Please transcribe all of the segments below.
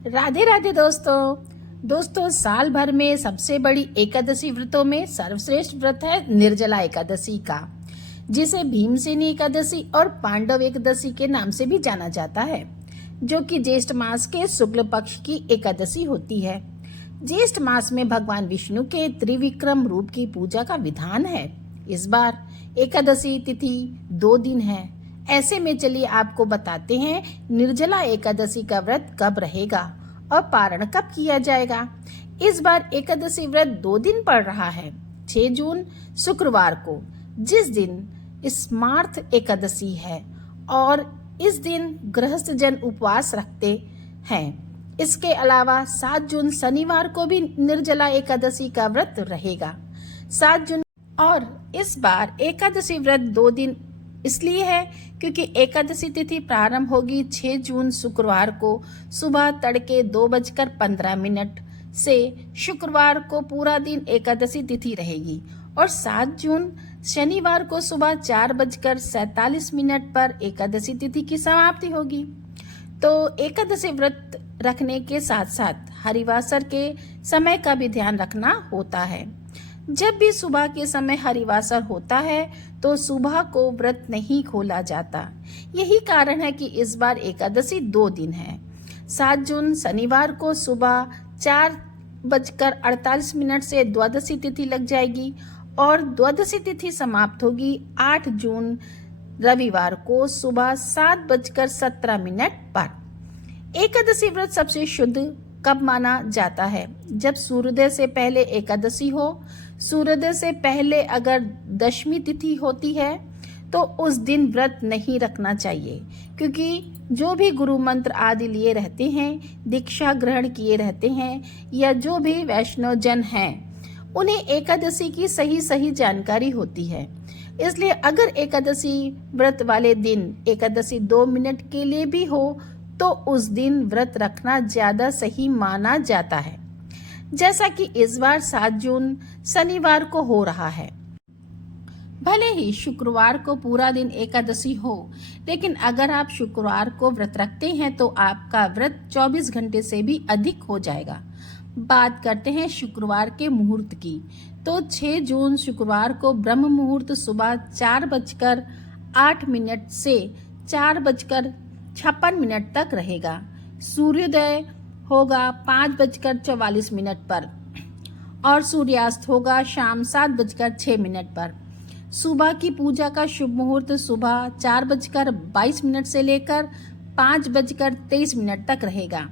राधे राधे दोस्तों साल भर में सबसे बड़ी एकादशी व्रतों में सर्वश्रेष्ठ व्रत है निर्जला एकादशी का, जिसे भीमसेनी एकादशी और पांडव एकादशी के नाम से भी जाना जाता है, जो कि ज्येष्ठ मास के शुक्ल पक्ष की एकादशी होती है। ज्येष्ठ मास में भगवान विष्णु के त्रिविक्रम रूप की पूजा का विधान है। इस बार एकादशी तिथि 2 दिन है। ऐसे में चलिए आपको बताते हैं निर्जला एकादशी का व्रत कब रहेगा और पारण कब किया जाएगा। इस बार एकादशी व्रत 2 दिन पड़ रहा है। 6 जून शुक्रवार को, जिस दिन स्मार्थ एकादशी है, और इस दिन गृहस्थ जन उपवास रखते हैं। इसके अलावा 7 जून शनिवार को भी निर्जला एकादशी का व्रत रहेगा। 7 जून और इस बार एकादशी व्रत 2 दिन इसलिए है क्योंकि एकादशी तिथि प्रारंभ होगी 6 जून शुक्रवार को सुबह तड़के 2:15 से शुक्रवार को पूरा दिन एकादशी तिथि रहेगी, और 7 जून शनिवार को सुबह 4:47 पर एकादशी तिथि की समाप्ति होगी। तो एकादशी व्रत रखने के साथ साथ हरिवासर के समय का भी ध्यान रखना होता है। जब भी सुबह के समय हरिवासर होता है तो सुबह को व्रत नहीं खोला जाता। यही कारण है कि इस बार एकादशी 2 दिन है। 7 जून शनिवार को सुबह 4:48 से द्वादशी तिथि लग जाएगी, और द्वादशी तिथि समाप्त होगी 8 जून रविवार को सुबह 7:17 पर। एकादशी व्रत सबसे शुद्ध कब माना जाता है? जब सूर्योदय से पहले एकादशी हो। सूर्योदय से पहले अगर दशमी तिथि होती है तो उस दिन व्रत नहीं रखना चाहिए, क्योंकि जो भी गुरु मंत्र आदि लिए रहते हैं, दीक्षा ग्रहण किए रहते हैं, या जो भी वैष्णव जन हैं, उन्हें एकादशी की सही जानकारी होती है। इसलिए अगर एकादशी व्रत वाले दिन एकादशी 2 मिनट के लिए भी हो तो उस दिन व्रत रखना ज्यादा सही माना जाता है। जैसा कि इस बार 7 जून शनिवार को हो रहा है। भले ही शुक्रवार को पूरा दिन एकादशी हो, लेकिन अगर आप शुक्रवार को व्रत रखते हैं तो आपका व्रत 24 घंटे से भी अधिक हो जाएगा। बात करते हैं शुक्रवार के मुहूर्त की, तो 6 जून शुक्रवार को ब्रह्म मुहूर्त सुबह 4:08 से 4:56 तक रहेगा। सूर्योदय होगा 5:44 पर, और सूर्यास्त होगा शाम 7:06 पर। सुबह की पूजा का शुभ मुहूर्त सुबह 4:22 से लेकर 5:23 तक रहेगा।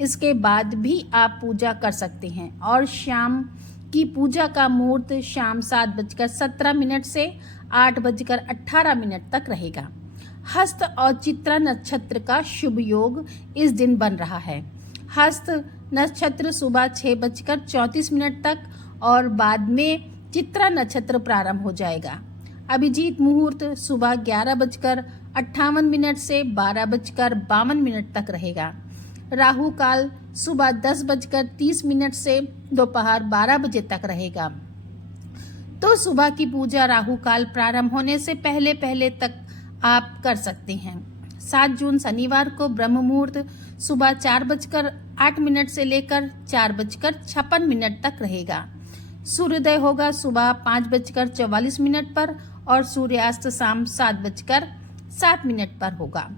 इसके बाद भी आप पूजा कर सकते हैं, और शाम की पूजा का मुहूर्त शाम 7:17 से 8:18 तक रहेगा। हस्त और चित्रा नक्षत्र का शुभ योग इस दिन बन रहा है। हस्त नक्षत्र सुबह 6:34 तक, और बाद में चित्रा नक्षत्र प्रारंभ हो जाएगा। अभिजीत मुहूर्त सुबह 11:58 से 12:52 तक रहेगा। राहु काल सुबह 10:30 से दोपहर 12 बजे तक रहेगा। तो सुबह की पूजा राहु काल प्रारंभ होने से पहले तक आप कर सकते हैं। 7 जून शनिवार को ब्रह्म मुहूर्त सुबह 4:08 से लेकर 4:56 तक रहेगा। सूर्योदय होगा सुबह 5:44 पर, और सूर्यास्त शाम 7:07 पर होगा।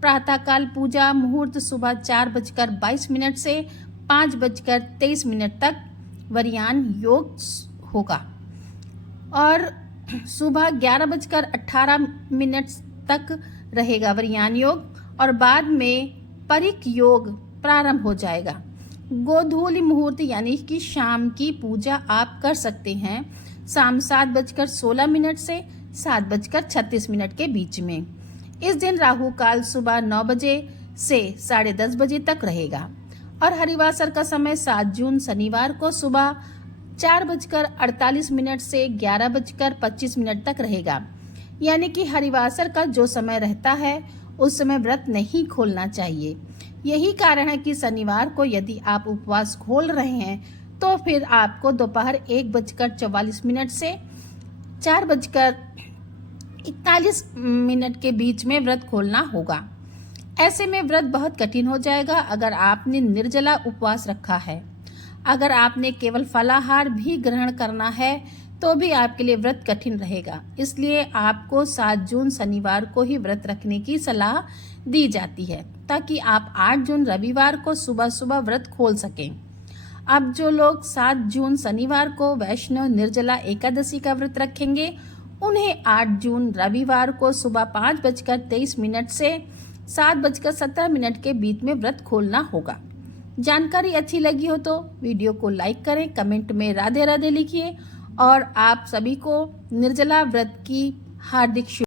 प्रातःकाल पूजा मुहूर्त सुबह 4:22 से 5:23 तक वरियान योग होगा, और सुबह 11:18 तक रहेगा वरियान योग, और बाद में परिक योग प्रारंभ हो जाएगा। गोधूली मुहूर्त यानी कि शाम की पूजा आप कर सकते हैं शाम 7:16 से 7:36 के बीच में। इस दिन राहु काल सुबह 9 बजे से 10:30 बजे तक रहेगा, और हरिवासर का समय 7 जून शनिवार को सुबह 4:48 से 11:25 तक रहेगा। यानी कि हरिवासर का जो समय रहता है उस समय व्रत नहीं खोलना चाहिए। यही कारण है कि शनिवार को यदि आप उपवास खोल रहे हैं तो फिर आपको दोपहर 1:44 से 4:41 के बीच में व्रत खोलना होगा। ऐसे में व्रत बहुत कठिन हो जाएगा अगर आपने निर्जला उपवास रखा है। अगर आपने केवल फलाहार भी ग्रहण करना है तो भी आपके लिए व्रत कठिन रहेगा। इसलिए आपको 7 जून शनिवार को ही व्रत रखने की सलाह दी जाती है ताकि आप 8 जून रविवार को सुबह सुबह व्रत खोल सकें। अब जो लोग 7 जून शनिवार को वैष्णव निर्जला एकादशी का व्रत रखेंगे उन्हें 8 जून रविवार को सुबह 5:23 से 7:17 के बीच में व्रत खोलना होगा। जानकारी अच्छी लगी हो तो वीडियो को लाइक करें, कमेंट में राधे राधे लिखिए और आप सभी को निर्जला व्रत की हार्दिक